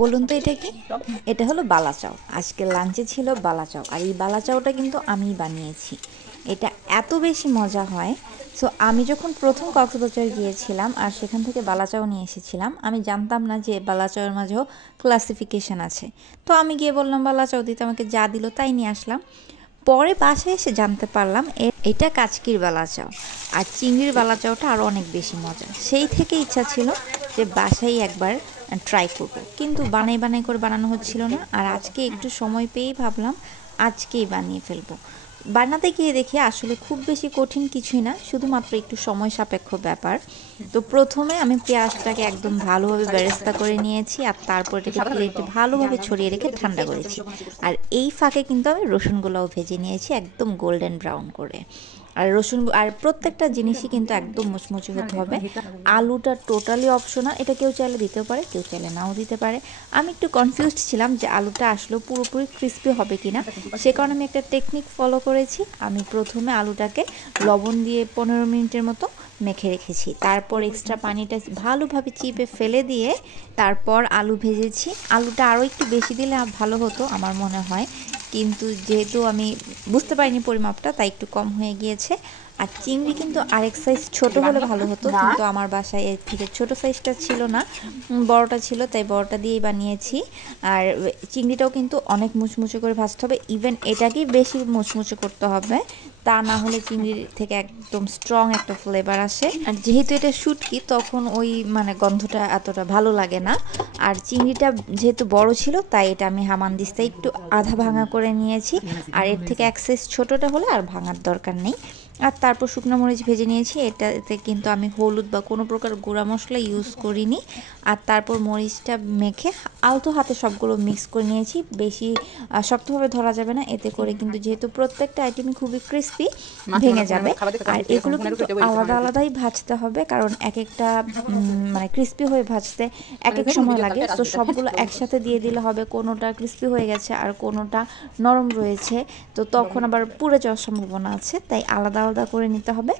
বলুন তো এটা কি? এটা হলো বালা চাও। আজকে লাঞ্চে ছিল বালা চাও, আর এই বালা চাওটা কিন্তু আমিই বানিয়েছি। এটা এত বেশি মজা হয়। সো আমি যখন প্রথম কক্সবাজার গিয়েছিলাম আর সেখান থেকে বালা চাও নিয়ে এসেছিলাম, আমি জানতাম না যে বালা চাওয়ের মাঝেও ক্লাসিফিকেশন আছে। তো আমি গিয়ে বললাম বালা চাও দিতে, আমাকে যা দিল তাই নিয়ে আসলাম। পরে বাসায় এসে জানতে পারলাম এটা কাচকির বালা চাও, আর চিংড়ির বালা চাওটা আরও অনেক বেশি মজা। সেই থেকে ইচ্ছা ছিল যে বাসায় একবার ট্রাই করব, কিন্তু বানাই বানাই করে বানানো হচ্ছিল না। আর আজকে একটু সময় পেয়েই ভাবলাম আজকেই বানিয়ে ফেলবো। বানাতে গিয়ে দেখি আসলে খুব বেশি কঠিন কিছুই না, শুধুমাত্র একটু সময় সাপেক্ষ ব্যাপার। তো প্রথমে আমি পেঁয়াজটাকে একদম ভালোভাবে বেরেস্তা করে নিয়েছি, আর তারপর এটাকে প্লেটে ভালোভাবে ছড়িয়ে রেখে ঠান্ডা করেছি। আর এই ফাঁকে কিন্তু আমি রসুনগুলোও ভেজে নিয়েছি একদম গোল্ডেন ব্রাউন করে। আর রসুন আর প্রত্যেকটা জিনিসই কিন্তু একদম মুচমুচে হতে হবে। আলুটা টোটালি অপশনাল, এটা কেউ চাইলে দিতেও পারে, কেউ চাইলে নাও দিতে পারে। আমি একটু কনফিউজড ছিলাম যে আলুটা আসলে পুরোপুরি ক্রিস্পি হবে কিনা, সে কারণে আমি একটা টেকনিক ফলো করেছি। আমি প্রথমে আলুটাকে লবণ দিয়ে 15 মিনিটের মতো মেখে রেখেছি, তারপর এক্সট্রা পানিটা ভালোভাবে চিপে ফেলে দিয়ে তারপর আলু ভেজেছি। আলুটা আরও একটু বেশি দিলে ভালো হতো আমার মনে হয়, কিন্তু যেহেতু আমি বুঝতে পারিনি পরিমাপটা, তাই একটু কম হয়ে গিয়েছে। আর চিংড়ি কিন্তু আরেক সাইজ ছোট হলে ভালো হতো, কিন্তু আমার বাসায় এর থেকে ছোট সাইজটা ছিল না, বড়টা ছিল, তাই বড়টা দিয়েই বানিয়েছি। আর চিংড়িটাও কিন্তু অনেক মুচমুচে করে ভাজতে হবে, ইভেন এটাকেই বেশি মুচমুচে করতে হবে, তা না হলে চিংড়ির থেকে একদম স্ট্রং একটা ফ্লেভার আসে। আর যেহেতু এটা শুটকি, তখন ওই মানে গন্ধটা এতটা ভালো লাগে না। আর চিংড়িটা যেহেতু বড় ছিল, তাই এটা আমি হামানদিস্তা একটু আধা ভাঙা করে নিয়েছি। আর এর থেকে এক সাইজ ছোটোটা হলে আর ভাঙার দরকার নেই। আর তারপর শুকনো মরিচ ভেজে নিয়েছি, এটাতে কিন্তু আমি হলুদ বা কোনো প্রকার গুঁড়া মশলা ইউজ করিনি। আর তারপর মরিচটা মেখে আলতো হাতে সবগুলো মিক্স করে নিয়েছি। বেশি শক্তভাবে ধরা যাবে না, এতে করে কিন্তু যেহেতু প্রত্যেকটা আইটেমই খুবই ক্রিস্পি, ভেঙে যাবে। আর এগুলো কিন্তু আলাদা আলাদাই ভাজতে হবে, কারণ এক একটা মানে ক্রিস্পি হয়ে ভাজতে এক এক সময় লাগে। তো সবগুলো একসাথে দিয়ে দিলে হবে কোনোটা ক্রিস্পি হয়ে গেছে আর কোনোটা নরম রয়েছে, তো তখন আবার পুড়ে যাওয়ার সম্ভাবনা আছে, তাই আলাদা আলাদা করে নিতে হবে।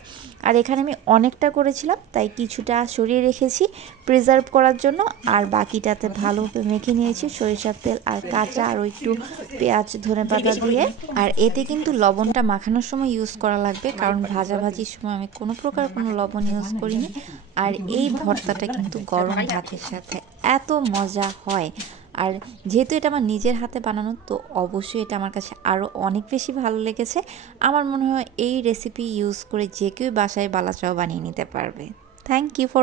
আর এখানে আমি অনেকটা করেছিলাম, তাই কিছুটা সরিয়ে রেখেছি প্রিজার্ভ করার জন্য, আর বাকিটাতে ভালোভাবে মেখে নিয়েছি সরিষার তেল আর কাঁচা আরও একটু পেঁয়াজ ধনেপাতা দিয়ে। আর এতে কিন্তু লবণটা মাখানোর সময় ইউজ করা লাগবে, কারণ ভাজাভাজির সময় আমি কোনো প্রকার কোনো লবণ ইউজ করিনি। আর এই ভর্তাটা কিন্তু গরম ভাতের সাথে এত মজা হয়। আর যেহেতু এটা আমার নিজের হাতে বানানো, তো অবশ্যই এটা আমার কাছে আরও অনেক বেশি ভালো লেগেছে। আমার মনে হয় এই রেসিপি ইউজ করে যে কেউ বাসায় বালা চাও বানিয়ে নিতে পারবে। Thank you for